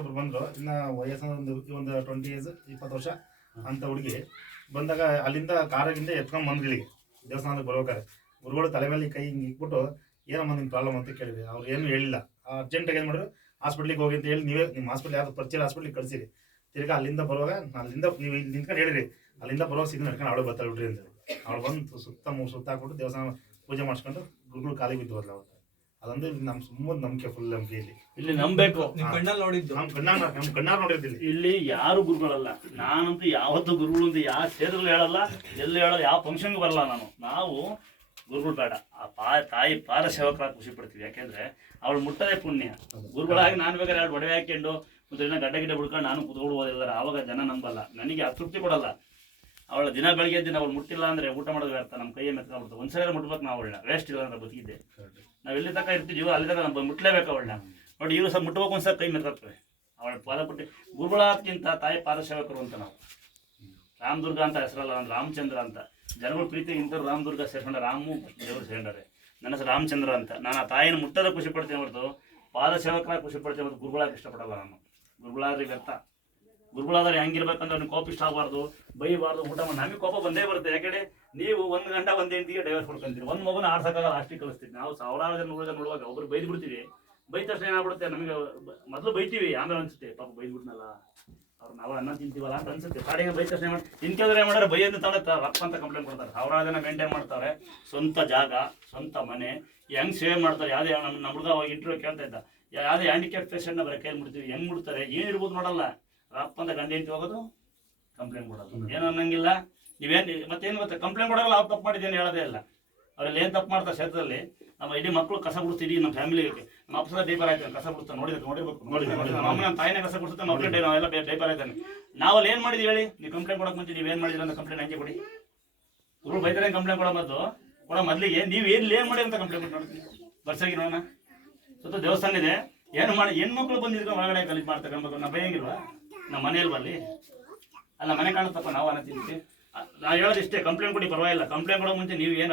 ಒಬ್ರು ಬಂದ್ರು, ಇನ್ನ ವಯಸ್ಸಿನ ಒಂದು 20 ಏಜ್ 20 ವರ್ಷ ಅಂತ ಹುಡುಗಿ ಬಂದಾಗ ಅಲ್ಲಿಂದ ಕಾರಾಗಿಂದ ಎತ್ಕೊಂಡ್ ಬಂದ್ಗಳಿಗೆ ದೇವಸ್ಥಾನಕ್ಕೆ ಬರ್ಬೇಕಾರೆ ಗುರುಗಳು ತಲೆ ಮೇಲೆ ಕೈ ಹಿಂಗೆ ಇಟ್ಬಿಟ್ಟು ಏನಮ್ಮ ನಿಮ್ ಪ್ರಾಬ್ಲಮ್ ಅಂತ ಕೇಳಿದ್ವಿ. ಅವ್ರು ಏನು ಹೇಳಿಲ್ಲ. ಅರ್ಜೆಂಟಾಗಿ ಏನು ಮಾಡಿದ್ರು, ಹಾಸ್ಪಿಟ್ಲಿಗೆ ಹೋಗಿ ಅಂತ ಹೇಳಿ ನೀವೇ ನಿಮ್ಮ ಹಾಸ್ಪಿಟ್ಲ್ ಯಾವ್ದು ಪರಿಚಯ ಹಾಸ್ಪಿಟ್ಲಿಗೆ ಕಳಿಸಿರಿ. ತಿರ್ಗಾ ಅಲ್ಲಿಂದ ಬರುವಾಗ ಅಲ್ಲಿಂದ ನೀವು ಇಲ್ಲಿ ನಿಂತ್ಕೊಂಡು ಹೇಳಿರಿ, ಅಲ್ಲಿಂದ ಬರುವಾಗ ಸಿಗ್ನಲ್ ನಡ್ಕೊಂಡು ಅವಳು ಬರ್ತಾಳೆ ಬಿಡ್ರಿ ಅಂತ. ಅವಳು ಬಂದು ಸುತ್ತಾಕ್ಬಿಟ್ಟು ದೇವಸ್ಥಾನ ಪೂಜೆ ಮಾಡಿಸ್ಕೊಂಡು ಗುರುಗಳು ಕಾಲಿಗೆ ಬಿದ್ದು ಹೋದ್ಲು ಅವತ್ತು. ಅದಂದ್ರೆ ನಮ್ ಸುಮ್ಮನೆ ನಂಬಿಕೆ, ಫುಲ್ ನಂಬಿಕೆ. ಇಲ್ಲಿ ನಂಬಬೇಕು. ಕಣ್ಣಲ್ಲಿ ನೋಡಿದ್ದು, ನಮ್ ಕಣ್ಣಾರ್ ನೋಡಿರ್ತಿಲ್ಲ. ಇಲ್ಲಿ ಯಾರು ಗುರುಗಳಲ್ಲ. ನಾನಂತೂ ಯಾವತ್ತು ಗುರುಗಳು ಅಂತ ಯಾವ ಕ್ಷೇತ್ರಗಳು ಹೇಳಲ್ಲ, ಎಲ್ಲಿ ಹೇಳಲ್ಲ, ಯಾವ ಫಂಕ್ಷನ್ಗೂ ಬರಲ್ಲ ನಾವು ಗುರುಗಳು ಬೇಡ. ತಾಯಿ ಪಾದ ಸೇವಕರಾಗಿ ಖುಷಿ ಪಡ್ತೀವಿ. ಯಾಕೆಂದ್ರೆ ಅವಳು ಮುಟ್ಟದೇ ಪುಣ್ಯ. ಗುರುಗಳಾಗಿ ನಾನು ಬೇಕಾದ್ರೆ 2 ಒಡವೆ ಹಾಕೊಂಡು ಮುದ್ರಿನ ಗಡ್ಡ ಗಿಡ್ಡ ಬಿಡ್ಕೊಂಡು ನಾನು ಕುತ್ಕೊಳ್ಬೋದಿಲ್ಲ. ಆವಾಗ ಜನ ನಂಬಲ್ಲ, ನನಗೆ ಅತೃಪ್ತಿ ಕೊಡಲ್ಲ. ಅವಳ ದಿನ ಬೆಳಗ್ಗೆ ದಿನ ಅವಳು ಮುಟ್ಟಿಲ್ಲ ಅಂದ್ರೆ ಊಟ ಮಾಡೋದು ವ್ಯರ್ಥ. ನಮ್ಮ ಕೈಯೇ ಮೆತ್ಕೊಂಡ್ಬಿಡ್ತು. ಒಂದ್ಸಲ ಮುಟ್ಬೇಕು ನಾವು ಅವಳನ್ನ, ವೇಸ್ಟ್ ಇಲ್ಲ ಅಂದ್ರೆ ಬದುಕಿದ್ದೆ. ನಾವು ಎಲ್ಲಿ ತನಕ ಇರ್ತೀವೋ ಅಲ್ಲಿ ತನಕ ನಾವು ಮುಟ್ಲೇಬೇಕು ಅವಳನ್ನ. ನೋಡಿ, ಇವರು ಸಹ ಮುಟ್ಬೇಕು ಒಂದ್ಸಲ ಕೈ ಮೆತ್ಕೊಳ್ತವೆ. ಅವಳ ಪಾದ ಪಟ್ಟಿ ಗುರುಗಳಕ್ಕಿಂತ ತಾಯಿ ಪಾದ ಸೇವಕರು ಅಂತ ನಾವು. ರಾಮದುರ್ಗ ಅಂತ ಹೆಸರಲ್ಲ, ಅಂದ್ರೆ ರಾಮಚಂದ್ರ ಅಂತ. ಜನಗಳು ಪ್ರೀತಿ ಇಂಥವ್ರು ರಾಮದುರ್ಗ ಸೇರ್ಕೊಂಡ, ರಾಮು ದೇವರು ಸೇರ್ಕೊಂಡಾರೆ. ನನ್ನ ಹೆಸರು ರಾಮಚಂದ್ರ ಅಂತ. ನಾನು ಆ ತಾಯಿನ ಮುಟ್ಟದ ಖುಷಿ ಪಡ್ತೀನಿ ಹೊರತು ಪಾದ ಸೇವಕರಾಗಿ ಖುಷಿ ಪಡ್ತೀನಿ ಹೊರತು ಗುರುಗಳಾಗಿ ಇಷ್ಟಪಡಲ್ಲ ನಾನು. ಗುರುಗಳಾದ್ರೆ ವ್ಯರ್ಥ. ಗುರುಗಳಾದ್ರೆ ಹೆಂಗಿರ್ಬೇಕಂದ್ರೆ ಅವ್ನಿಗೆ ಕೋಪ ಇಷ್ಟ ಆಗಬಾರ್ದು, ಬೈಬಾರ್ದು, ಊಟ ಮಾಡಿ. ನಮಗೆ ಕೋಪ ಬಂದೇ ಬರುತ್ತೆ. ಯಾಕಂದ್ರೆ ನೀವು 1 ಗಂಟೆ 1 ಹೆಂಡತಿಗೆ ಡೈವರ್ಸ್ ಕೊಡ್ಕೊಂತೀರಿ. ಒಂದು ಮಗುನ ಆಡ್ಸಕ್ಕಾಗಲ್ಲ, ಅಷ್ಟಿಗೆ ಕಳಿಸ್ತೀವಿ. ನಾವು ಸಾವಿರಾರು ಜನ ನೋಡುವಾಗ ಒಬ್ರು ಬೈದು ಬಿಡ್ತೀವಿ. ಬೈದ ತಕ್ಷಣ ಏನಾಗ್ಬಿಡುತ್ತೆ, ನಮಗೆ ಮೊದಲು ಬೈತೀವಿ, ಆಮೇಲೆ ಅನ್ಸುತ್ತೆ ಪಾಪ ಬೈದ್ಬಿಟ್ನಲ್ಲ, ಅವ್ರು ನಾವು ಅನ್ನ ತಿಂತೀವಲ್ಲ ಅಂತ ಅನ್ಸುತ್ತೆ. ಕಾಡಿಗೆ ಬೈದ ತಕ್ಷಣ ಮಾಡಿ ಇನ್ಕೆಂದ್ರೆ ಏನ್ ಮಾಡ್ತಾರೆ, ಬೈಯಂದು ತಾಳೆ ರಪ್ಪ ಅಂತ ಕಂಪ್ಲೇಂಟ್ ಕೊಡ್ತಾರೆ. ಸಾವಿರಾರು ಜನ ಮೇಂಟೈನ್ ಮಾಡ್ತಾರೆ. ಸ್ವಂತ ಜಾಗ, ಸ್ವಂತ ಮನೆ, ಹೆಂಗ್ ಸೇವೆ ಮಾಡ್ತಾರೆ. ಯಾವುದೇ ನಮ್ಮ ಹುಡುಗ ಇಂಟರ್ವ್ಯೂ ಕೇಳ್ತಾ ಇದ್ದ, ಯಾವುದೇ ಹ್ಯಾಂಡಿಕ್ಯಾಪ್ ಪೇಷಂಟ್ನ ಬರೀ ಕೈಲಿ ಮುಡ್ತೀವಿ, ಹೆಂಗ್ ಮುಡ್ತಾರೆ, ಏನಿರ್ಬೋದು ನೋಡಲ್ಲ. ರಪ್ಪ ಅಂತ ಗಂಡ ಹೆಂಡತಿ ಹೋಗೋದು, ಕಂಪ್ಲೇಂಟ್ ಕೊಡೋದು, ಏನು ಅನ್ನಂಗಿಲ್ಲ. ನೀವೇನು ಮತ್ತೇನು ಗೊತ್ತಾ, ಕಂಪ್ಲೇಂಟ್ ಕೊಡೋಲ್ಲ. ಅವ್ರು ತಪ್ಪು ಮಾಡಿದ್ದೇನು ಹೇಳೋದೇ ಇಲ್ಲ. ಅವ್ರಲ್ಲಿ ಏನು ತಪ್ಪು ಮಾಡ್ತಾರೆ ಕ್ಷೇತ್ರದಲ್ಲಿ. ನಮ್ಮ ಇಡೀ ಮಕ್ಕಳು ಕಸ ಬಿಡ್ತೀವಿ, ನಮ್ಮ ಫ್ಯಾಮಿಲಿಗೆ. ನಮ್ಮ ಅಪ್ಸರ ಡೈಪರ್ ಆಯ್ತಾನೆ, ಕಸ ಬಿಡ್ತಾನೆ, ನೋಡಿರ್ಬೇಕು. ನಮ್ಮ ಅಮ್ಮನ ತಾಯಿನೇ ಕಸ ಬಿಡ್ತಾರೆ, ನಮ್ಮ ನಾವೆಲ್ಲ ಡೈಪರ್ ಆಯ್ತಾನೆ. ನಾವಲ್ಲಿ ಏನು ಮಾಡಿದ್ವಿ ಹೇಳಿ? ನೀವು ಕಂಪ್ಲೇಂಟ್ ಕೊಡೋಕೆ ಮುಂಚೆ ನೀವೇನು ಮಾಡಿದ್ರಿ ಅಂತ ಕಂಪ್ಲೇಂಟ್ ಹಂಗೆ ಕೊಡಿ. ಗುರು ಬೈತಾರೆ ಕಂಪ್ಲೇಂಟ್ ಕೊಡೋ ಮೊದಲಿಗೆ ನೀವು ಏನು ಮಾಡಿ ಅಂತ ಕಂಪ್ಲೇಂಟ್ ನೋಡ್ತೀವಿ. ಬರ್ಸಾಗಿ ನೋಡೋಣ. ಸುತ್ತ ದೇವಸ್ಥಾನ ಇದೆ, ಏನು ಮಾಡಿ ಹೆಣ್ಮಕ್ಳು ಬಂದಿದ್ರು ಒಳಗಡೆ ಕಲಿತು ಮಾಡ್ತಾರೆ. ಗಂಡ್ಮಕ್ಳು ನಾವು ಭಯಂಗಿಲ್ವಾ? ನಮ್ಮ ಮನೆಯಲ್ಲಿ ಬರಲಿ ಅಲ್ಲ, ಮನೆ ಕಾಣುತ್ತಪ್ಪ, ನಾವು ಅನ್ನತ್ತೀವಿ. ನಾವು ಹೇಳೋದು ಇಷ್ಟೇ, ಕಂಪ್ಲೇಂಟ್ ಕೊಡಿ, ಪರವಾಗಿಲ್ಲ. ಕಂಪ್ಲೇಂಟ್ ಕೊಡೋ ಮುಂಚೆ ನೀವು ಏನು